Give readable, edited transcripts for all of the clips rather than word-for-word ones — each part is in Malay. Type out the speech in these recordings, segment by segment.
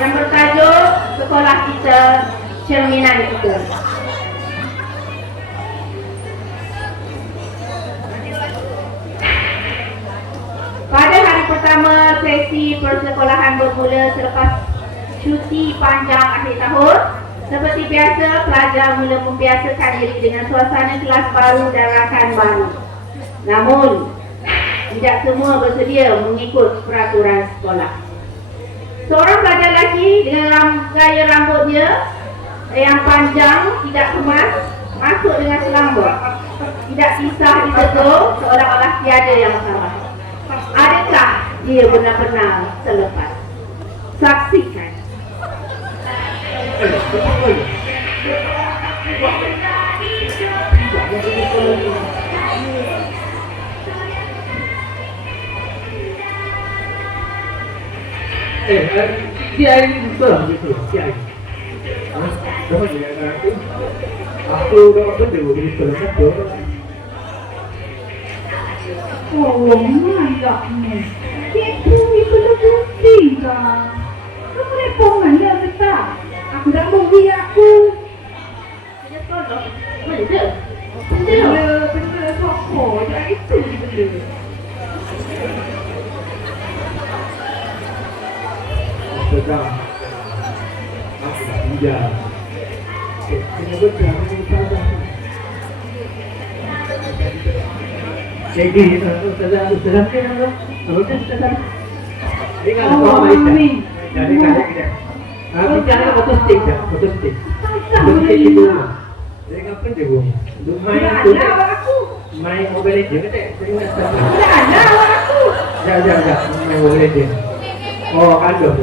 yang bertajuk Sekolah Kita, Cerminan Kita. Pada hari pertama sesi persekolahan bermula selepas cuti panjang akhir tahun, seperti biasa pelajar mula membiasakan diri dengan suasana kelas baru dan rakan baru. Namun, tidak semua bersedia mengikut peraturan sekolah. Seorang pelajar lelaki dengan gaya rambutnya yang panjang, tidak kemas, masuk dengan selambut. Tidak pisah ditegur, seolah-olah tiada yang salah. Adakah dia benar-benar selepas? Saksikan. Dia ini betul begitu. Dia ini. Apa dia nanti? Aku dah benda begini betul. Oh, mandaknya. Cikgu itu lebih tinggi kan? Kamu lepongan dia tak? Aku tak bagi aku. Dia tolong. Benda? Benda sokong. Jangan itu benda. Sedang. Aku dah pinjam. Kena betul. Aku salah. Jadi, Ustazah kan apa? Apa kan Ustazah? Dia kan apa Malaysia? Jadi kan dia. Bicara betul stick dah, betul stick. Betul stick itu. Jadi apa dia buat? Main tu. Main Mobile Legends kata. Tidak ada aku. Jangan. Main Mobile Legends. Oh, ada tu.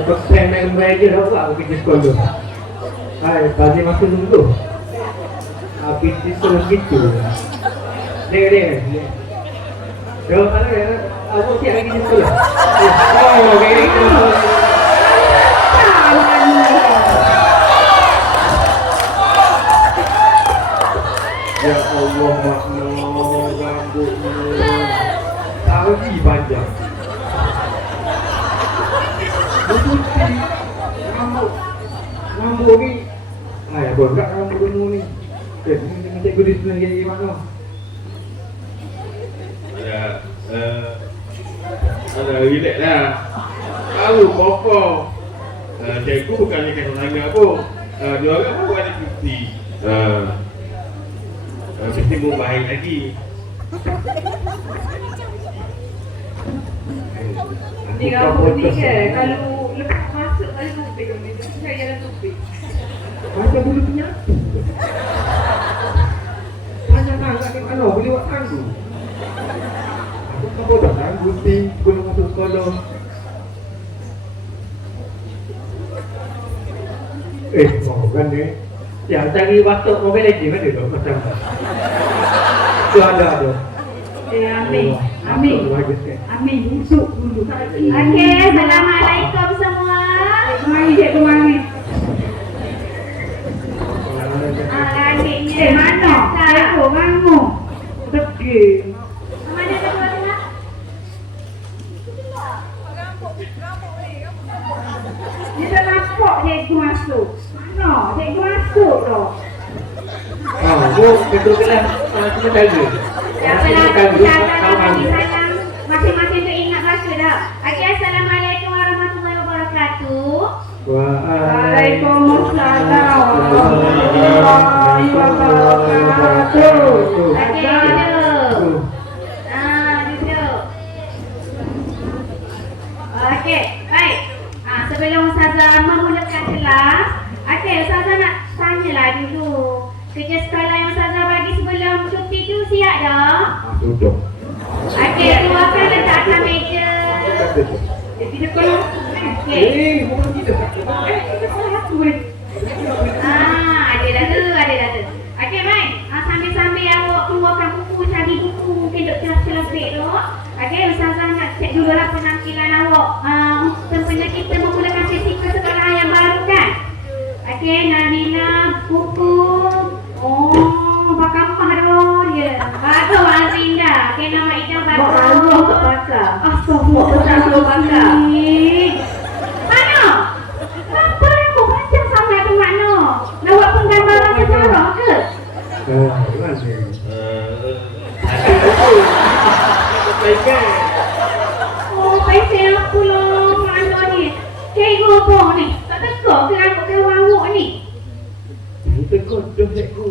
Untuk saya main Mobile Legends apa? Aku pergi sekolah tu. Hai, tadi masuk dulu. Habis itu gitu. Dia. Jauh mana ya? Aku tiap lagi di sekolah. Oh, very good. Ya Allah, makna rambutnya lagi panjang. Putih, rambut ni. Ayah, bongkak rambut kamu ni. Dengan cikgu di sini lagi mana? Relax lah. Tahu pokok. Cikgu bukannya kata nanya pun. Dia orang pun ada cuti. Mesti mau baik lagi. Di rambut ni ke? Kalau lepas masuk ada topik ni. Saya ada topik. Macam bulu penyatu. Banyak nak ni mana boleh buat tanggu. Aku tak bodoh tanggu ni belum masuk sekolah. Mau kan ni? Yang cari batuk Mobile Legends mana tu macam tu. Tu ada. Amin busuk dulu. Okey, Assalamualaikum semua. Cikgu mari. Adik-adik Mana? Cikgu kamu. Pergi. Mana kedua tengah? Dia tak nampak cikgu masuk. Mana? Cikgu masuk tu. Bu betul kelas kita jaga. Siapalah ucapan bagi sayang. Masing-masing tu ingat baca dah. Okey, Assalamualaikum warahmatullahi wabarakatuh. Waalaikumsalam warahmatullahi wabarakatuh. Okey, duduk. Duduk. Okey, baik. Sebelum Ustazah memulakan kelas, okey, Ustazah nak tanyalah dulu. Kerja sekolah yang Ustazah bagi sebelum cuti tu siap dah? Sudah. Okey, keluarkan letakkan meja. Tidak kalau Okey. Bukan kita. kita salah tu. Ada dah tu. Okey, baik. Sambil-sambil awak keluarkan buku, cari buku mungkin duk kelas-kelas tu. Okey, Ustazah nak cek dulu lah penampilan awak. Tentunya kita memulakan sesi persekolahan yang baru kan? Okey, Nabila, buku. Bakal dia. Bagus Mak Zinda. Okey, nama Ida bagus. Mak Zinda tak pakar. Astagfirullah. Tak pakar. tengok apa ni? Tak teka ke rambut ke awak ni? Kita kodoh cikgu.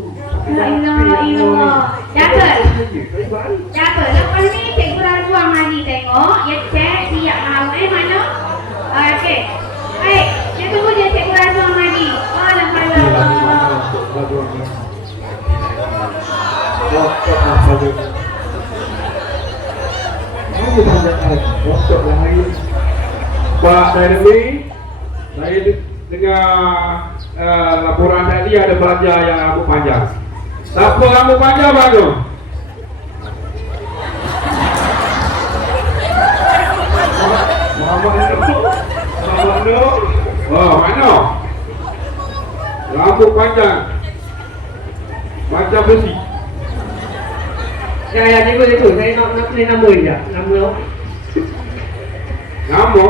La ilaha illallah. Jaga. Baik. Jaga. Lepas ni cikgu Razwan mari tengok. Ya cek siap awak mana? Okey. Baik. Dia tunggu je cikgu Razwan mari. Alhamdulillah. Pak Darwi, saya dengar laporan tadi ada pelajar yang rambut panjang. Siapa rambut panjang baru? Muhammad Nur. Oh, mana? Rambut panjang. Macam besi. Ya, cikgu. Saya nak pilih nama dia. Nama awak. Nama?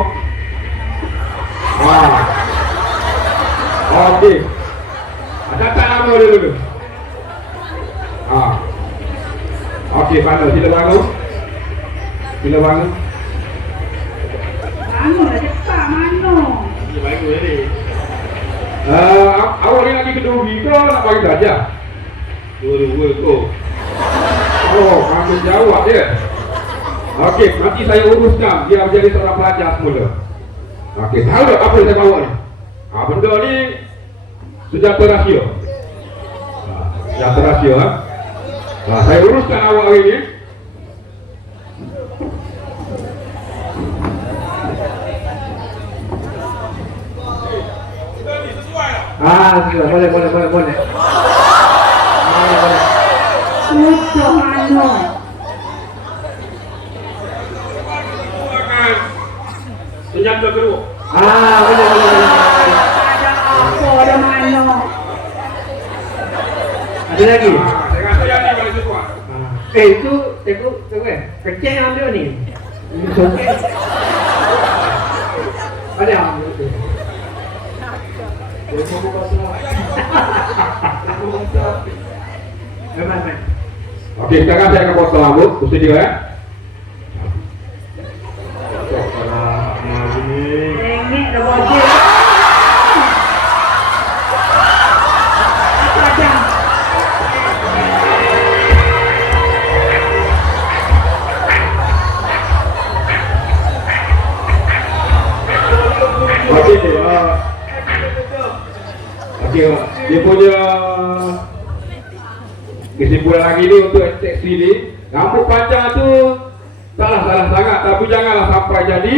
Okey. Tak nama dia dulu. Okey, mana? Sila bangun. Mana dah cepat mana? Bangun ni. Awak ni lagi keduri ke nak bagi saja? Dua-dua tu. Oh, kamu jawab dia. Okey, nanti saya uruskan dia menjadi seorang pelajar semula. Okey, tahu tak apa yang saya bawa ni? Benda ni senjata rahsia. Senjata rahsia. Saya uruskan awak hari ni. Boleh. Sudah mana? Senjata kedua. Boleh. Ada apa dah mana? Ada lagi? Saya rasa yang ni paling kuat. Itu cikgu kecil yang ambil ni. Ini sokek. Ada ambil tu. Memang. Okey, sekarang saya akan potong rambut. Bersedia Rengek dah wajib. Apa jam? Okey, dia punya kesimpulan lagi ni untuk teksi ni, rambut panjang tu salah sangat, tapi janganlah sampai jadi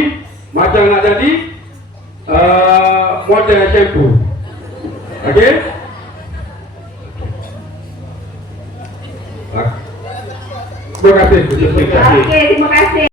macam nak jadi model shampoo. Okey? Terima kasih. Okey, terima kasih.